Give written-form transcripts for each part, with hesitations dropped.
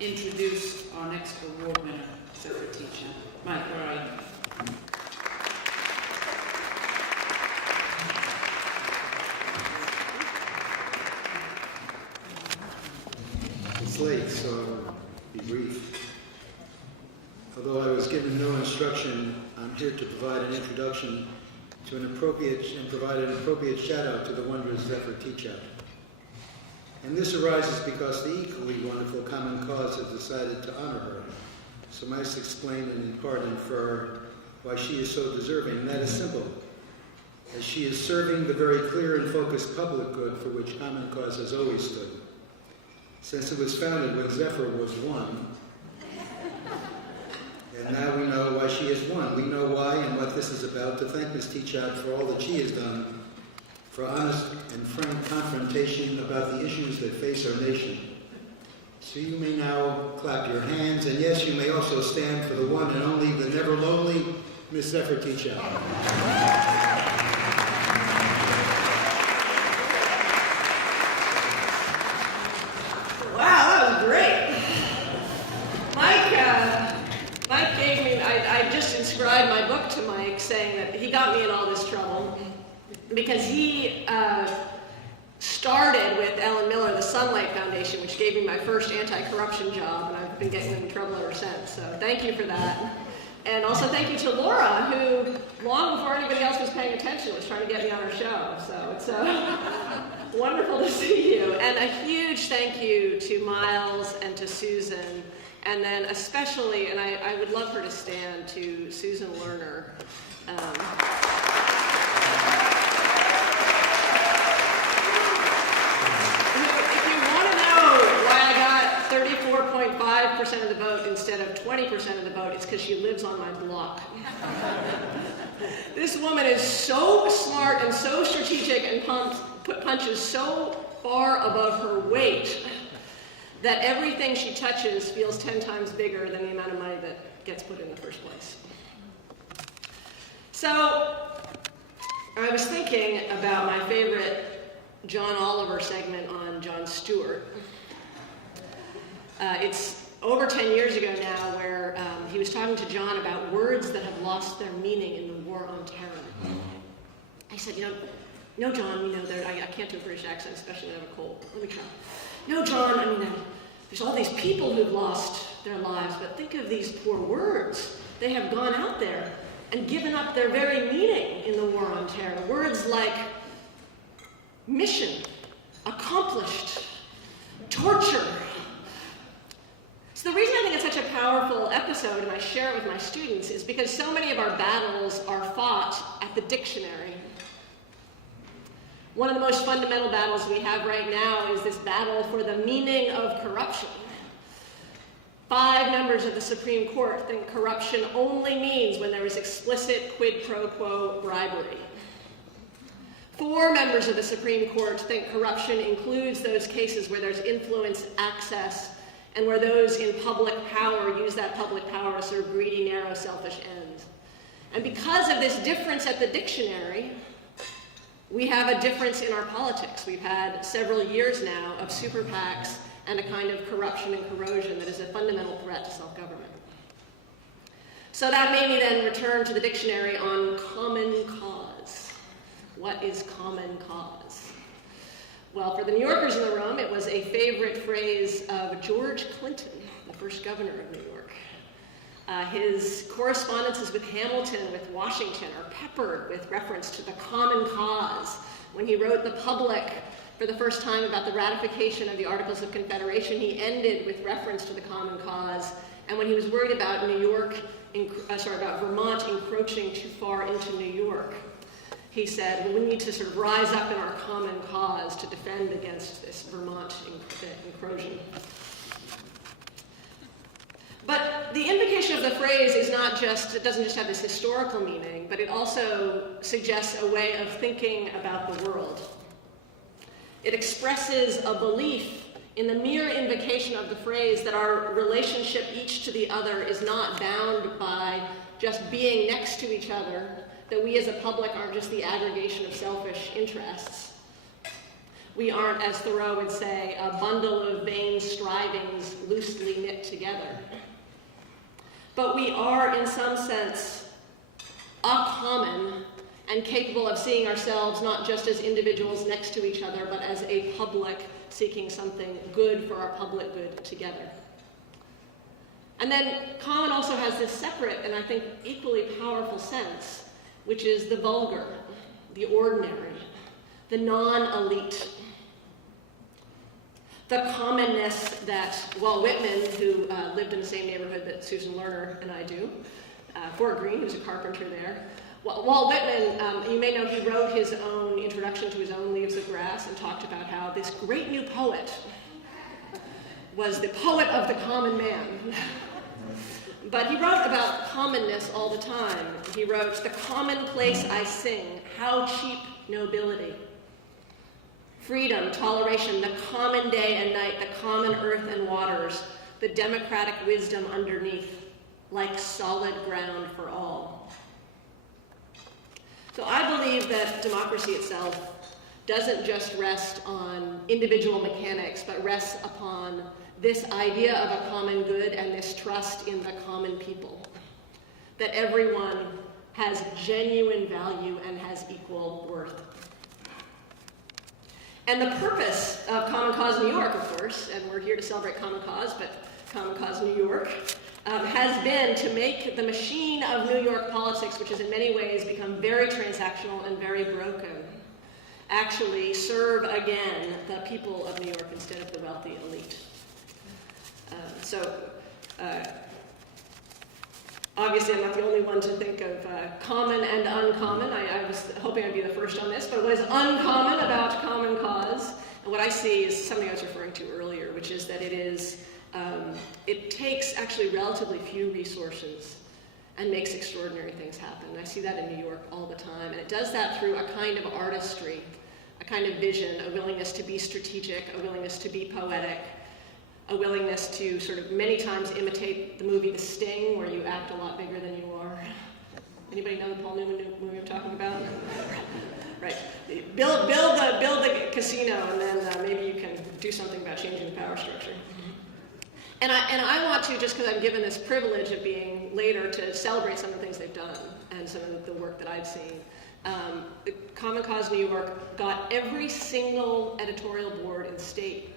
introduce our next award winner, Zephyr Teachout. Mike, where are you? It's late, so I'll be brief. Although I was given no instruction, I'm here to provide an introduction to provide an appropriate shout out to the wondrous Zephyr Teachout. And this arises because the equally wonderful Common Cause has decided to honor her. So I must explain and in part infer why she is so deserving. And that is simple, as she is serving the very clear and focused public good for which Common Cause has always stood. Since it was founded when Zephyr was one, and now we know why she is one. We know why and what this is about. To thank Ms. Teachout for all that she has done for honest and frank confrontation about the issues that face our nation. So you may now clap your hands, and yes, you may also stand for the one and only, the never lonely, Ms. Zephyr Teachout. Wow, that was great. Mike gave me, I just inscribed my book to Mike saying that he got me in all this trouble because he started with Ellen Miller, the Sunlight Foundation, which gave me my first anti-corruption job, and I've been getting in trouble ever since. So thank you for that. And also thank you to Laura, who, long before anybody else was paying attention, was trying to get me on her show. So it's wonderful to see you. And a huge thank you to Miles and to Susan, and then especially, and I would love her to stand, to Susan Lerner. If you want to know why I got 34.5% of the vote instead of 20% of the vote, it's because she lives on my block. This woman is so smart and so strategic and punches so far above her weight that everything she touches feels 10 times bigger than the amount of money that gets put in the first place. So, I was thinking about my favorite John Oliver segment on Jon Stewart. It's over 10 years ago now where he was talking to John about words that have lost their meaning in the war on terror. I said, no, John, I can't do a British accent, especially when I have a cold. Let me try. No, John, there's all these people who've lost their lives, but think of these poor words. They have gone out there and given up their very meaning in the war on terror. Words like mission, accomplished, torture. So the reason I think it's such a powerful episode, and I share it with my students, is because so many of our battles are fought at the dictionary. One of the most fundamental battles we have right now is this battle for the meaning of corruption. 5 members of the Supreme Court think corruption only means when there is explicit quid pro quo bribery. 4 members of the Supreme Court think corruption includes those cases where there's influence, access, and where those in public power use that public power to serve greedy, narrow, selfish ends. And because of this difference at the dictionary, we have a difference in our politics. We've had several years now of super PACs and a kind of corruption and corrosion that is a fundamental threat to self-government. So that made me then return to the dictionary on common cause. What is common cause? Well, for the New Yorkers in the room, it was a favorite phrase of George Clinton, the first governor of New York. His correspondences with Hamilton, with Washington, are peppered with reference to the common cause. When he wrote the Public for the first time about the ratification of the Articles of Confederation, he ended with reference to the common cause. And when he was worried about about Vermont encroaching too far into New York, he said, well, we need to sort of rise up in our common cause to defend against this Vermont encroaching. But the invocation of the phrase it doesn't just have this historical meaning, but it also suggests a way of thinking about the world. It expresses a belief in the mere invocation of the phrase that our relationship each to the other is not bound by just being next to each other, that we as a public aren't just the aggregation of selfish interests, We aren't, as Thoreau would say, a bundle of vain strivings loosely knit together. But we are, in some sense, a common and capable of seeing ourselves not just as individuals next to each other, but as a public seeking something good for our public good together. And then common also has this separate and I think equally powerful sense, which is the vulgar, the ordinary, the non-elite. The commonness that Walt Whitman, who lived in the same neighborhood that Susan Lerner and I do, Fort Greene, who's a carpenter there. Walt Whitman, you may know he wrote his own introduction to his own Leaves of Grass and talked about how this great new poet was the poet of the common man. But he wrote about commonness all the time. He wrote, "The commonplace I sing, how cheap nobility. Freedom, toleration, the common day and night, the common earth and waters, the democratic wisdom underneath, like solid ground for all." So I believe that democracy itself doesn't just rest on individual mechanics, but rests upon this idea of a common good and this trust in the common people, that everyone has genuine value and has equal worth. And the purpose of Common Cause New York, of course, and we're here to celebrate Common Cause, but Common Cause New York, has been to make the machine of New York politics, which has in many ways become very transactional and very broken, actually serve again the people of New York instead of the wealthy elite. Obviously, I'm not the only one to think of common and uncommon. I was hoping I'd be the first on this, but what is uncommon about Common Cause, and what I see is something I was referring to earlier, which is that it takes actually relatively few resources and makes extraordinary things happen. I see that in New York all the time, and it does that through a kind of artistry, a kind of vision, a willingness to be strategic, a willingness to be poetic, a willingness to sort of many times imitate the movie The Sting, where you act a lot bigger than you are. Anybody know the Paul Newman movie I'm talking about? Right. Build the casino, and then maybe you can do something about changing the power structure. And I want to, just because I'm given this privilege of being later, to celebrate some of the things they've done and some of the work that I've seen. Common Cause New York got every single editorial board in the state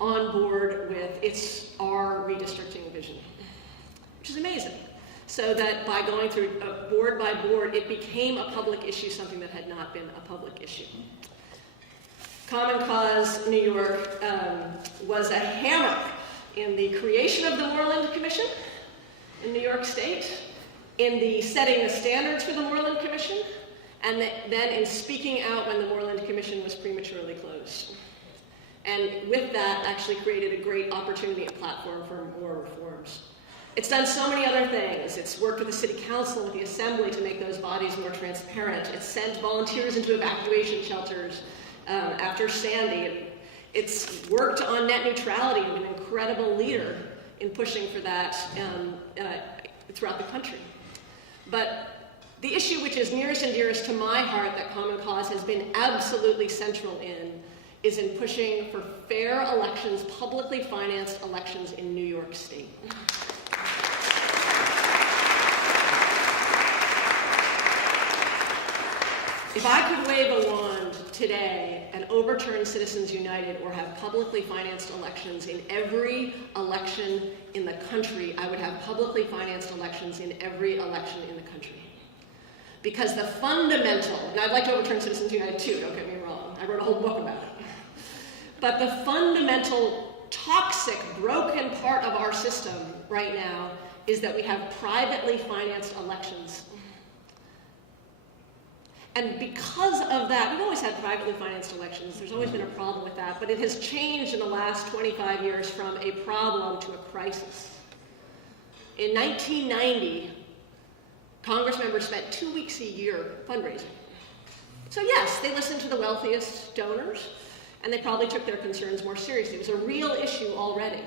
on board with our redistricting vision, which is amazing. So that by going through board by board, it became a public issue, something that had not been a public issue. Common Cause New York was a hammer in the creation of the Moreland Commission in New York State, in the setting the standards for the Moreland Commission, and then in speaking out when the Moreland Commission was prematurely closed. And with that, actually created a great opportunity and platform for more reforms. It's done so many other things. It's worked with the city council, with the assembly to make those bodies more transparent. It's sent volunteers into evacuation shelters after Sandy. It's worked on net neutrality and been an incredible leader in pushing for that throughout the country. But the issue which is nearest and dearest to my heart that Common Cause has been absolutely central in is in pushing for fair elections, publicly financed elections in New York State. If I could wave a wand today and overturn Citizens United or have publicly financed elections in every election in the country, I would have publicly financed elections in every election in the country. Because the fundamental, and I'd like to overturn Citizens United too, don't get me wrong, I wrote a whole book about it. But the fundamental, toxic, broken part of our system right now is that we have privately financed elections. And because of that, we've always had privately financed elections. There's always been a problem with that, but it has changed in the last 25 years from a problem to a crisis. In 1990, Congress members spent 2 weeks a year fundraising. So yes, they listened to the wealthiest donors, and they probably took their concerns more seriously. It was a real issue already.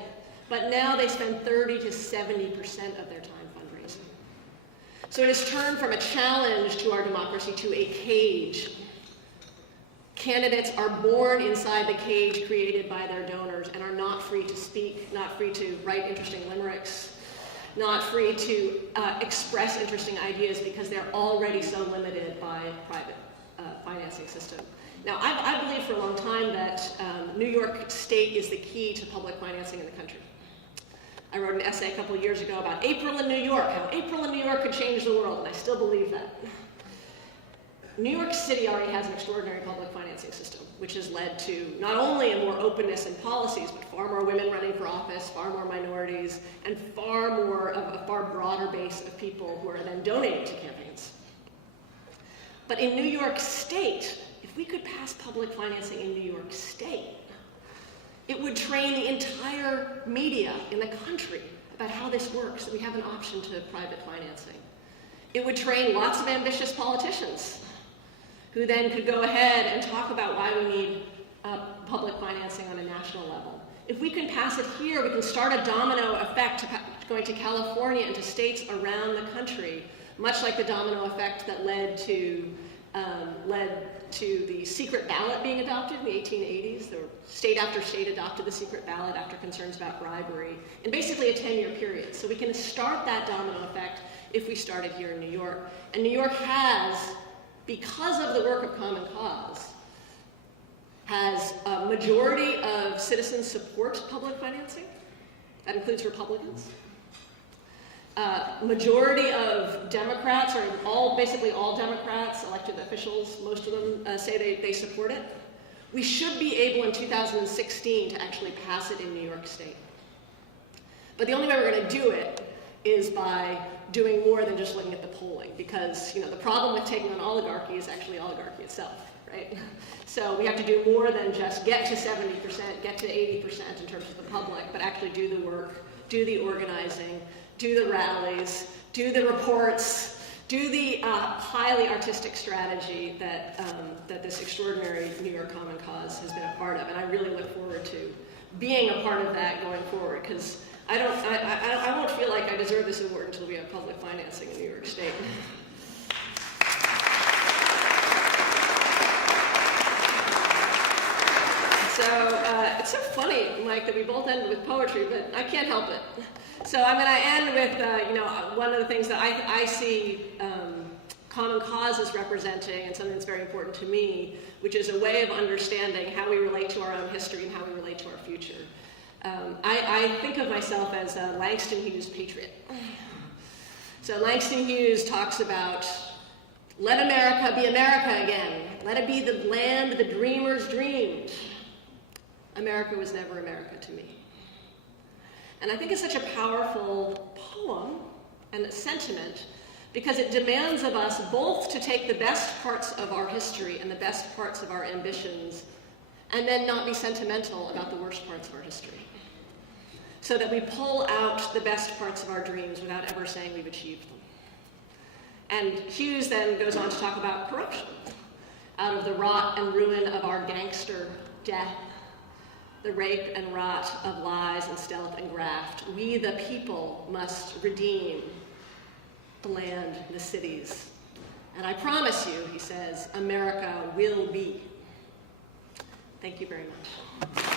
But now they spend 30 to 70% of their time fundraising. So it has turned from a challenge to our democracy to a cage. Candidates are born inside the cage created by their donors and are not free to speak, not free to write interesting limericks, not free to express interesting ideas because they're already so limited by private financing system. Now, I believe for a long time that New York State is the key to public financing in the country. I wrote an essay a couple years ago about April in New York, how April in New York could change the world, and I still believe that. New York City already has an extraordinary public financing system, which has led to not only a more openness in policies, but far more women running for office, far more minorities, and far more of a far broader base of people who are then donating to campaigns. But in New York State, if we could pass public financing in New York State, it would train the entire media in the country about how this works, that we have an option to private financing. It would train lots of ambitious politicians who then could go ahead and talk about why we need public financing on a national level. If we can pass it here, we can start a domino effect going to California and to states around the country, much like the domino effect that led to the secret ballot being adopted in the 1880s. There were state after state adopted the secret ballot after concerns about bribery in basically a 10-year period. So we can start that domino effect if we started here in New York. And New York has, because of the work of Common Cause, has a majority of citizens support public financing. That includes Republicans. Majority of Democrats, or basically all Democrats, elected officials, most of them say they support it. We should be able in 2016 to actually pass it in New York State. But the only way we're going to do it is by doing more than just looking at the polling, because the problem with taking on oligarchy is actually oligarchy itself, right? So we have to do more than just get to 70%, get to 80% in terms of the public, but actually do the work, do the organizing, do the rallies, do the reports, do the highly artistic strategy that this extraordinary New York Common Cause has been a part of. And I really look forward to being a part of that going forward, because I won't feel like I deserve this award until we have public financing in New York State. So it's so funny, Mike, that we both ended with poetry, but I can't help it. So I'm going to end with, one of the things that I see Common Cause as representing, and something that's very important to me, which is a way of understanding how we relate to our own history and how we relate to our future. I think of myself as a Langston Hughes patriot. So Langston Hughes talks about, let America be America again. Let it be the land the dreamers dreamed. America was never America to me. And I think it's such a powerful poem and a sentiment because it demands of us both to take the best parts of our history and the best parts of our ambitions and then not be sentimental about the worst parts of our history. So that we pull out the best parts of our dreams without ever saying we've achieved them. And Hughes then goes on to talk about corruption. Out of the rot and ruin of our gangster death, the rape and rot of lies and stealth and graft, we the people must redeem the land, the cities. And I promise you, he says, America will be. Thank you very much.